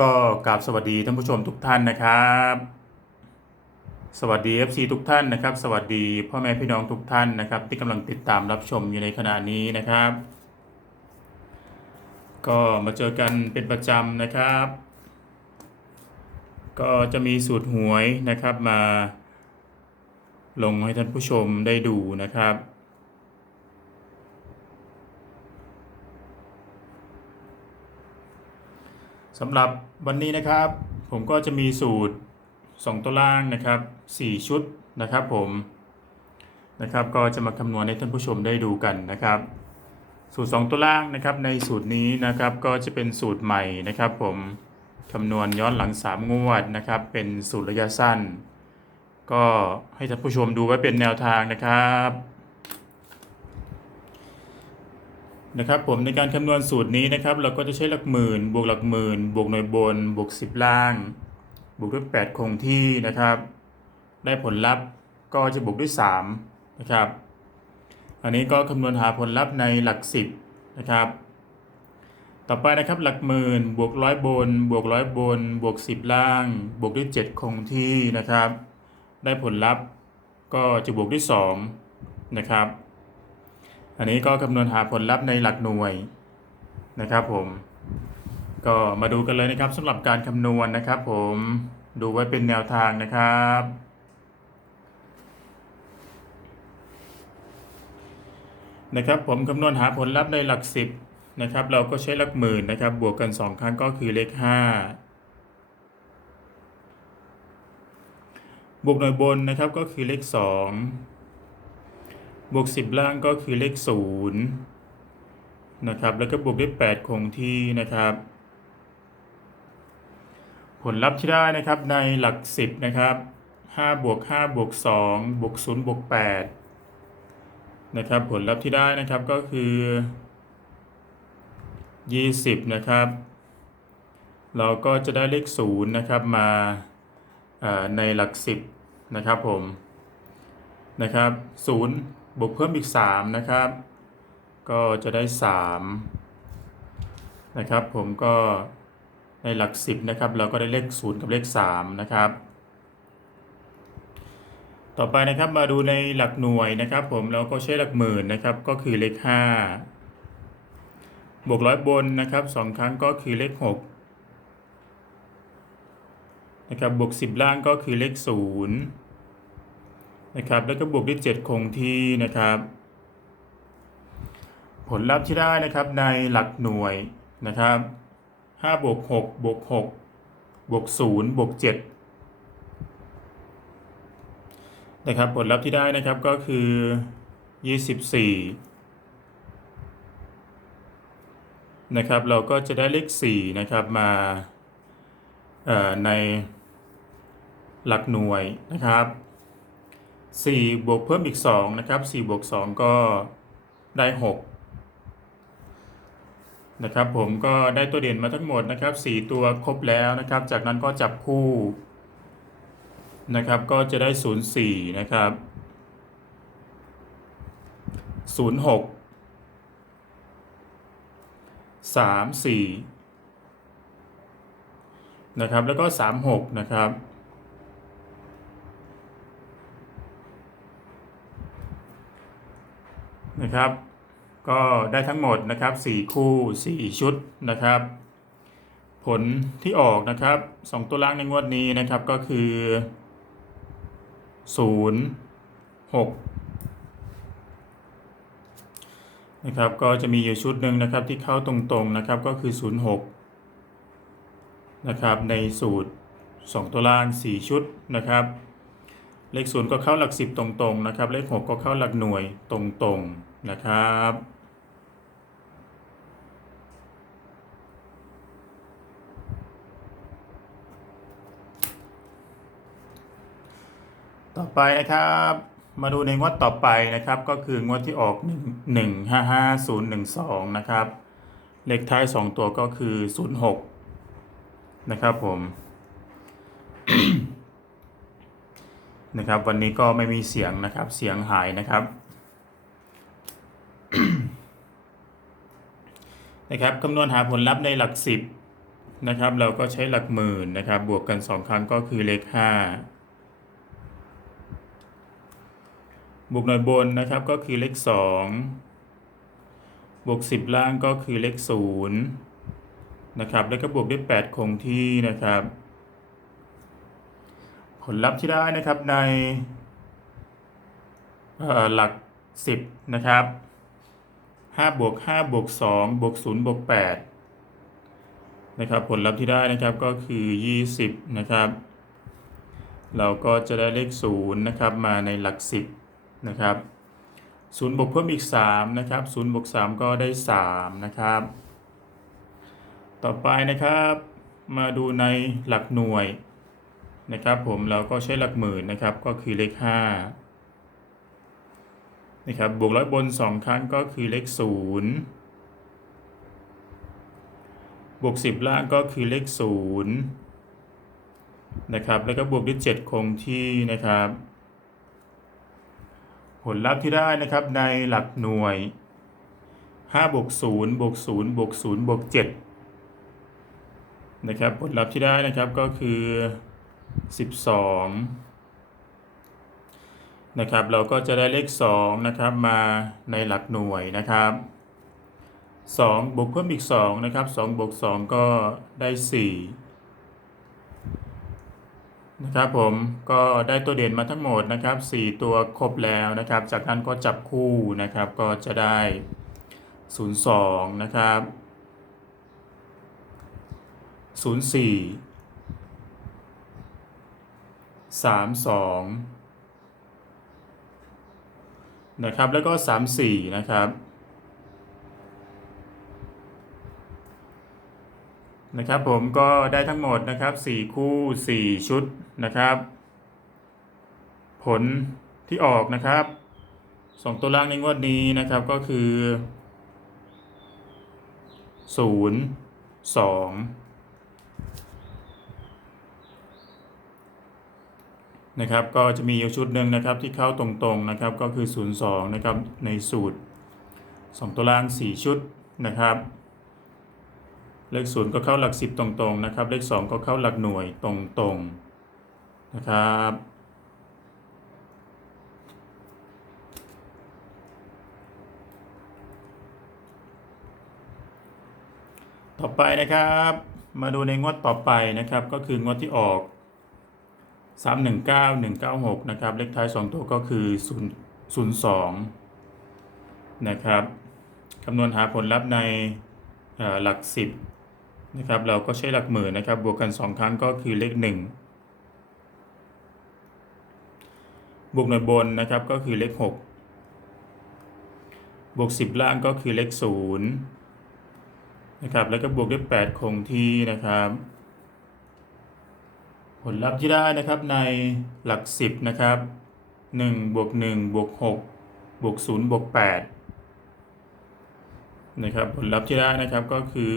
ก็กราบสวัสดีท่านผู้ชมทุกท่านนะครับ สวัสดี FC ทุกท่านนะครับ สวัสดีพ่อแม่พี่น้องทุกท่านนะครับ ที่กำลังติดตามรับชมอยู่ในขณะนี้นะครับ ก็มาเจอกันเป็นประจำนะครับ ก็จะมีสูตรหวยนะครับมาลงให้ท่านผู้ชมได้ดูนะครับ สำหรับวันนี้นะครับ ผมก็จะมีสูตร 2 ตัวล่างนะครับ 4 ชุดนะครับผมนะครับก็จะมาคำนวณให้ท่านผู้ชมได้ดูกันนะครับ สูตร 2 ตัวล่างนะครับในสูตรนี้นะครับก็จะเป็นสูตรใหม่นะครับ ผมคำนวณย้อนหลัง 3 งวดนะครับ เป็นสูตรระยะสั้น ก็ให้ท่านผู้ชมดูไว้เป็นแนวทางนะครับ นะครับผมในการคำนวณสูตรนี้นะครับ เราก็จะใช้หลักหมื่น บวกหลักหมื่น บวกหน่วยบน บวก 10 ล่าง บวกด้วย 8 คงที่นะครับ ได้ผลลัพธ์ก็จะบวกด้วย 3 นะครับ อันนี้ก็คำนวณหาผลลัพธ์ในหลัก 10 นะครับ ต่อไปนะครับหลักหมื่น บวกร้อยบน บวกร้อยบน บวก 10 ล่าง บวกด้วย 7 คงที่นะครับ ได้ผลลัพธ์ก็จะบวกด้วย 2 นะครับ อันนี้ก็คำนวณหาผลลัพธ์ในหลักหน่วยนะครับผม ก็มาดูกันเลยนะครับสำหรับการคำนวณนะครับผมดูไว้เป็นแนวทางนะครับนะครับผมคำนวณหาผลลัพธ์ในหลักสิบนะครับเราก็ใช้หลักหมื่นนะครับบวกกัน 2 ครั้งก็คือเลข 5 บวกหน่วยบนนะครับก็คือเลข 2 บวก 10 ล่างก็คือเลข 0 นะครับ แล้วก็บวกด้วย8คงที่นะครับ ผลลัพธ์ที่ได้นะครับในหลัก 10 นะครับ5บวก5บวก2บวก0บวก8นะครับ ผลลัพธ์ที่ได้นะครับก็คือ 20 นะครับ เราก็จะได้เลข 0 นะครับมาในหลัก 10 นะครับผมนะครับ0 บวกเพิ่มอีก 3 นะครับ ก็จะได้ 3 นะครับ ผมก็ในหลัก 10 นะครับ เราก็ได้เลข 0 กับเลข 3 นะครับ ต่อไปนะครับมาดูในหลักหน่วยนะครับ ผมเราก็ใช้หลักหมื่นนะครับ ก็คือเลข 5 บวกร้อยบนนะครับ 2 ครั้งก็คือเลข 6นะครับบวก 10 ล่างก็คือเลข 0 นะครับ แล้วก็บวกด้วย 7 คงที่นะครับ ผลลัพธ์ที่ได้นะครับในหลักหน่วยนะครับ5บวก6บวก6บวก0บวก7นะครับผลลัพธ์ที่ได้นะครับก็คือ 24 นะครับ เราก็จะได้เลข4นะครับมาในหลักหน่วยนะครับ 4 บวกเพิ่มอีก 2 นะครับ 4 บวก 2 ก็ได้ 6 นะครับ ผมก็ได้ตัวเด่นมาทั้งหมดนะครับ 4 ตัวครบแล้วนะครับ จากนั้นก็จับคู่นะครับ ก็จะได้ 0 4 นะครับ 0 6 3 4 นะครับ แล้วก็ 3 6 นะครับ นะครับ ก็ได้ทั้งหมดนะครับ 4 คู่ 4 ชุดนะครับ ผลที่ออกนะครับ 2 ตัวล่างในงวดนี้นะครับก็คือ 0 6 นะครับก็จะมีอยู่ชุดหนึ่งนะครับที่เข้าตรงๆนะครับก็คือ 0 6 นะครับในสูตร 2 ตัวล่าง 4 ชุดนะครับ เลขศูนย์ก็เข้าหลักสิบตรงๆนะครับ เลขหกก็เข้าหลักหน่วยตรงๆนะครับต่อไปนะครับมาดูในงวดต่อไปนะครับก็คืองวดที่ออก 1 1 5 5 0 1 2นะครับเลขท้าย 2 ตัวก็คือ 06 นะครับผม นะครับ วันนี้ก็ไม่มีเสียงนะครับ เสียงหายนะครับนะครับคำนวณหาผลลัพธ์ในหลักสิบนะครับ เราก็ใช้หลักหมื่นนะครับ บวกกัน2ครั้งก็คือเลข5บวกหน่วยบนนะครับก็คือเลข2บวก10ล่างก็คือเลข0นะครับ แล้วก็บวกด้วย8คงที่นะครับ ลลัพธ์ที่ได้นะครับในหลัก 10 นะครับ5บวก5บวก2บวก0บวก8นะครับผลลัพธ์ที่ได้นะครับก็คือ 20 นะครับ เราก็จะได้เลข 0 นะครับ มาในหลัก 10 นะครับ0บวกเพิ่มอีก 3 นะครับ0บวก3 ก็ได้ 3 นะครับ ต่อไปนะครับ มาดูในหลักหน่วย นะครับผมเราก็ใช้หลักหมื่นนะครับก็คือเลข5นะครับบวกร้อยบน 2 ครั้งก็คือเลข 0 บวก 10 ล่างก็คือเลข 0 นะครับแล้วก็บวกด้วย 7 คงที่นะครับ ผลลัพธ์ที่ได้นะครับในหลักหน่วย5บวก0บวก0บวก0บวก7นะครับผลลัพธ์ที่ได้นะครับก็คือ 12 นะครับ เราก็จะได้เลข 2 นะครับ มาในหลักหน่วยนะครับ 2 บวกเพิ่มอีก 2 นะครับ 2 บวก 2 ก็ได้ 4 นะครับผม ก็ได้ตัวเด่นมาทั้งหมดนะครับ 4 ตัวครบแล้วนะครับ จากนั้นก็จับคู่นะครับ ก็จะได้ 02 นะครับ 04 32นะครับแล้วก็34นะครับนะครับผมก็ได้ทั้งหมดนะครับ4คู่4ชุดนะครับ ผลที่ออกนะครับ2ตัวล่างในงวดนี้นะครับก็คือ0 2 นะครับก็จะมีอยู่ชุดหนึ่งนะครับที่เข้าตรงๆนะครับก็คือ 02นะครับในสูตร 2 ตัวล่าง 4 ชุดนะครับ เลข0ก็เข้าหลัก 10 ตรงๆนะครับ เลข 2 ก็เข้าหลักหน่วยตรงๆนะครับต่อไปนะครับ มาดูในงวดต่อไปนะครับ ก็คืองวดที่ออก 319 196 นะครับ เลขท้าย 2 ตัวก็คือ 0 02 นะครับคำนวณหาผลลัพธ์ในหลัก 10 นะครับ เราก็ใช้หลักหมื่นนะครับ บวกกัน 2 ครั้งก็คือเลข 1 บวกหน่วยบนนะครับก็คือเลข 6 บวก 10 ล่างก็คือเลข 0 นะครับ แล้วก็บวกด้วย 8 คงที่นะครับ ผลลัพธ์ที่ได้นะครับในหลัก 10 นะครับ1บวก1บวก6บวก0บวก8นะครับผลลัพธ์ที่ได้นะครับก็คือ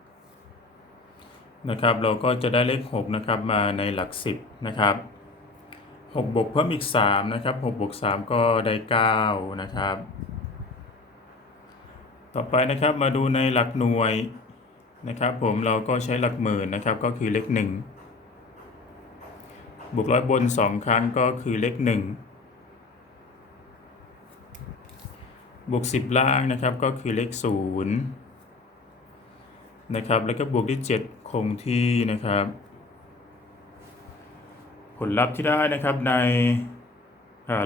16 นะครับ เราก็จะได้เลข 6 นะครับมาในหลัก 10 นะครับ6บวกเพิ่มอีก 3 นะครับ6บวก3 ก็ได้ 9 นะครับ ต่อไปนะครับมาดูในหลักหน่วย นะครับผมเราก็ใช้หลักหมื่นนะครับก็คือเลข1บวกร้อยบน 2 ครั้งก็คือเลข1บวก 10 ล่างนะครับก็คือเลข0นะครับแล้วก็บวกด้วย7คงที่นะครับ ผลลัพธ์ที่ได้นะครับใน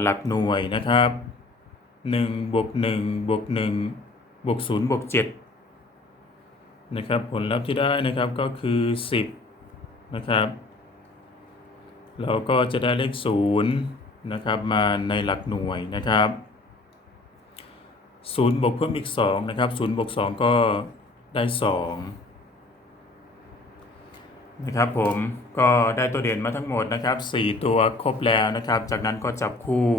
หลักหน่วยนะครับ1บวก1บวก1บวก0บวก7 นะครับผลลัพธ์ที่ได้นะครับก็คือ 10 นะครับ เราก็จะได้เลข 0 นะครับ มาในหลักหน่วยนะครับ0บวกเพิ่มอีก 2 นะครับ0บวก2 ก็ได้ 2 นะครับผมก็ได้ตัวเด่นมาทั้งหมดนะครับ 4 ตัวครบแล้วนะครับ จากนั้นก็จับคู่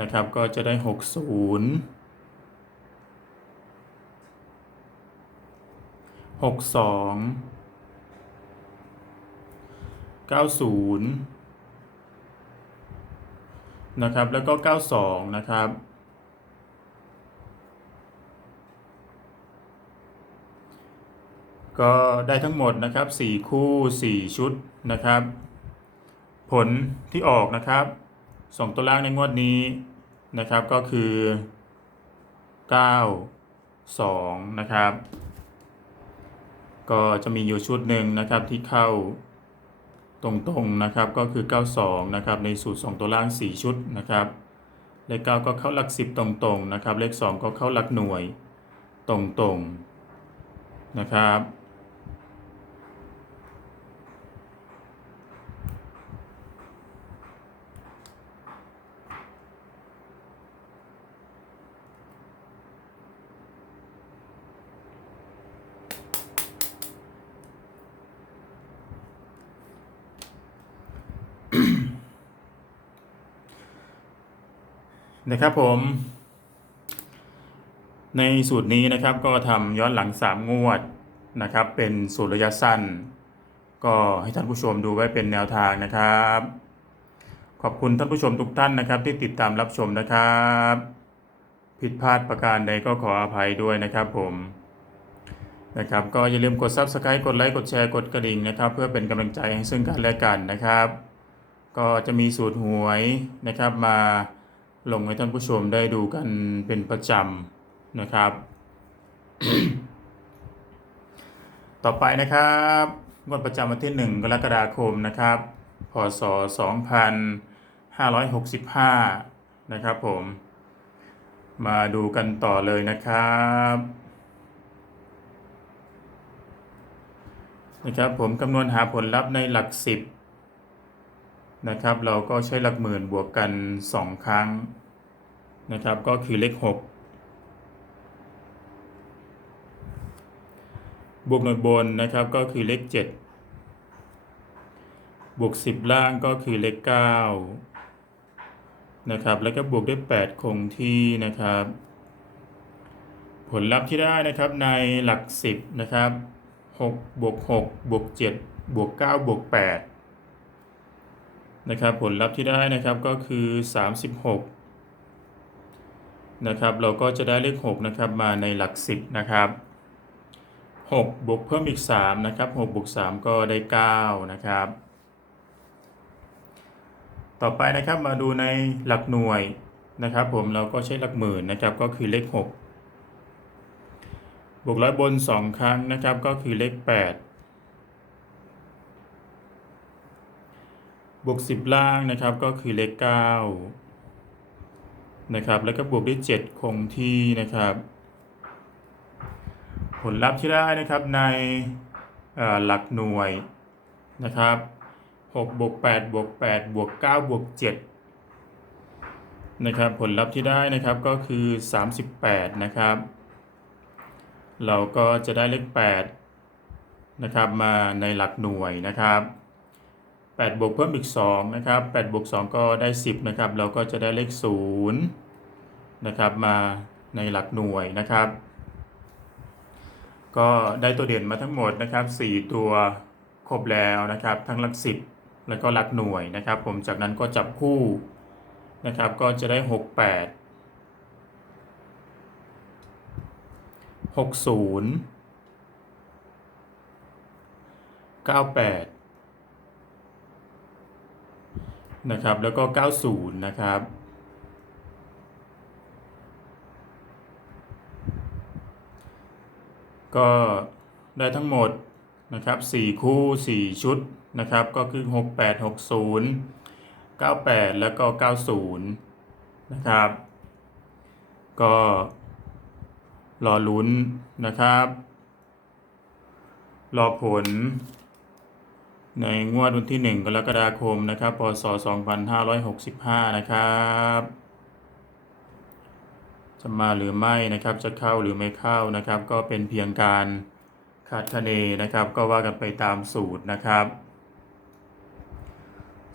นะครับก็จะได้ 60 หกสองเก้าศูนย์นะครับ แล้วก็เก้าสองนะครับก็ได้ทั้งหมดนะครับ 4 คู่ 4 ชุดนะครับ ผลที่ออกนะครับสองตัวล่างในงวดนี้นะครับก็คือ 9 2 นะครับ ก็จะมีอยู่ชุดหนึ่งนะครับที่เข้าตรงๆนะครับก็คือ 92 นะครับในสูตร 2 ตัวล่าง 4 ชุดนะครับเลข 9 ก็เข้าหลัก 10 ตรงๆนะครับเลข 2 ก็เข้าหลักหน่วยตรงๆนะครับ นะครับผม ในสูตรนี้นะครับก็ทำย้อนหลัง 3 งวดนะครับ เป็นสูตรระยะสั้น ก็ให้ท่านผู้ชมดูไว้เป็นแนวทางนะครับ ขอบคุณท่านผู้ชมทุกท่านนะครับ ที่ติดตามรับชมนะครับ ผิดพลาดประการใดก็ขออภัยด้วยนะครับผมนะครับก็อย่าลืมกด Subscribe กดไลค์กดแชร์กดกระดิ่งนะครับ เพื่อเป็นกำลังใจให้ซึ่งกันและกันนะครับ ก็จะมีสูตรหวยนะครับมา ลงให้ท่านผู้ชมได้ดูกันเป็นประจำนะครับ ต่อไปนะครับงวดประจำวันที่ 1 กรกฎาคมนะครับ พศ 2565 นะครับผม มาดูกันต่อเลยนะครับนะครับผมคำนวณหาผลลัพธ์ในหลัก 10 นะครับ เราก็ใช้หลักหมื่นบวกกัน 2 ครั้งนะครับ ก็คือเลข 6 บวกหน่วยบนนะครับก็คือเลข 7 บวก 10 ล่างก็คือเลข 9 นะครับ แล้วก็บวกด้วย 8 คงที่นะครับ ผลลัพธ์ที่ได้นะครับในหลัก 10 นะครับ6บวก6บวก7บวก9บวก8 นะครับผลลัพธ์ที่ได้นะครับก็คือ 36นะครับเราก็จะได้เลข6นะครับมาในหลัก 10นะครับ6บวกเพิ่มอีก3นะครับ6บวก3ก็ได้9นะครับต่อไปนะครับมาดูในหลักหน่วยนะครับ ผมเราก็ใช้หลักหมื่นนะครับก็คือเลข 6 บวกร้อยบน 2 ครั้งนะครับก็คือเลข 8 บวก 10 ล่างนะครับก็คือเลข9นะครับแล้วก็บวกด้วย 7 คงที่นะครับ ผลลัพธ์ที่ได้นะครับในหลักหน่วยนะครับ6บวก8บวก8บวก9บวก7นะครับผลลัพธ์ที่ได้นะครับก็คือ 38 นะครับ เราก็จะได้เลข8นะครับมาในหลักหน่วยนะครับ 8 บวกเพิ่มอีก 2 นะครับ8บวก 2 ก็ได้ 10 นะครับ เราก็จะได้เลข 0 นะครับ มาในหลักหน่วยนะครับ ก็ได้ตัวเด่นมาทั้งหมดนะครับ 4 ตัวครบแล้วนะครับ ทั้งหลักสิบแล้วก็หลักหน่วยนะครับ ผมจากนั้นก็จับคู่นะครับ ก็จะได้ 6 8 60 98 นะครับ แล้วก็ 90 นะครับ ก็ได้ทั้งหมดนะครับ 4 คู่ 4 ชุดนะครับ ก็คือ 6 8 6 0 9 8 แล้วก็ 90 นะครับ ก็รอลุ้นนะครับ รอผล ในงวดวันที่ 1 กรกฎาคมนะครับพศ 2565 นะครับจะมาหรือไม่นะครับจะเข้าหรือไม่เข้านะครับ ก็เป็นเพียงการคาดคะเนนะครับ ก็ว่ากันไปตามสูตรนะครับ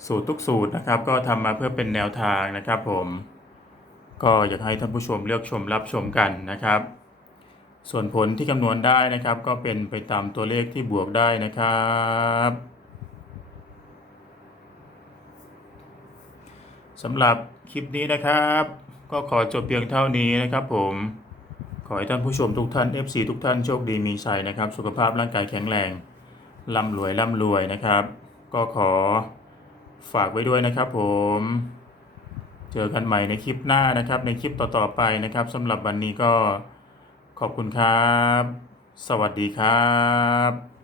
สูตรทุกสูตรนะครับ ก็ทำมาเพื่อเป็นแนวทางนะครับ ผม ก็อยากให้ท่านผู้ชมเลือกชมรับชมกันนะครับ ส่วนผลที่คำนวณได้นะครับ ก็เป็นไปตามตัวเลขที่บวกได้นะครับ สำหรับคลิปนี้นะครับ ก็ขอจบเพียงเท่านี้นะครับผม ขอให้ท่านผู้ชมทุกท่าน FC ทุกท่านโชคดีมีชัยนะครับ สุขภาพร่างกายแข็งแรงร่ำรวยร่ำรวยนะครับ ก็ขอฝากไว้ด้วยนะครับผม เจอกันใหม่ในคลิปหน้านะครับ ในคลิปต่อๆไปนะครับสำหรับวันนี้ก็ขอบคุณครับ สวัสดีครับ